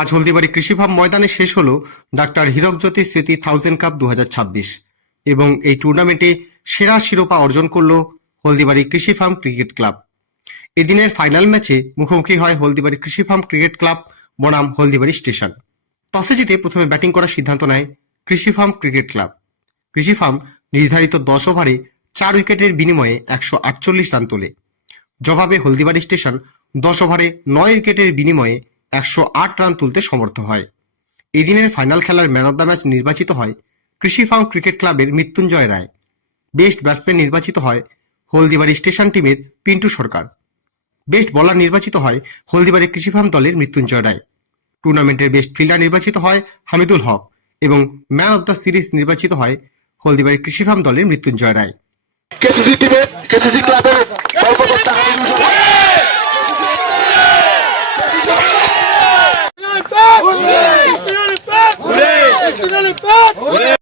আজ হলদিবাড়ি কৃষি ফার্ম ময়দানে শেষ হলো ডাক্তার হীরকজ্যোতি স্মৃতি 1000 কাপ 2026 এবং এই টুর্নামেন্টে সেরা শিরোপা অর্জন করলো হলদিবাড়ি কৃষি ফার্ম ক্রিকেট ক্লাব। এদিনের ফাইনাল ম্যাচে মুখোমুখি হয় হলদিবাড়ি কৃষি ফার্ম ক্রিকেট ক্লাব বনাম হলদিবাড়ি স্টেশন। টসে জিতে প্রথমে ব্যাটিং করার সিদ্ধান্ত নেয় কৃষি ফার্ম ক্রিকেট ক্লাব। কৃষি ফার্ম নির্ধারিত 10 ওভারে 4 উইকেটের বিনিময়ে 148 রান তোলে। জবাবে হলদিবাড়ি স্টেশন 10 ওভারে 9 উইকেটের বিনিময়ে 108 রান তুলতে সমর্থ হয়। এই দিনের ফাইনাল খেলার ম্যান অব দ্য ম্যাচ নির্বাচিত হয় কৃষি ফার্ম ক্রিকেট ক্লাবের মৃত্যুঞ্জয় রায়। বেস্ট ব্যাটসম্যান নির্বাচিত হয় হলদিবাড়ি স্টেশন টিমের পিন্টু সরকার। বেস্ট বোলার নির্বাচিত হয় হলদিবাড়ি কৃষি ফার্ম দলের মৃত্যুঞ্জয় রায়। টুর্নামেন্টের বেস্ট ফিল্ডার নির্বাচিত হয় হামিদুল হক এবং ম্যান অব দ্য সিরিজ নির্বাচিত হয় হলদিবাড়ি কৃষি ফার্ম দলের মৃত্যুঞ্জয় রায়।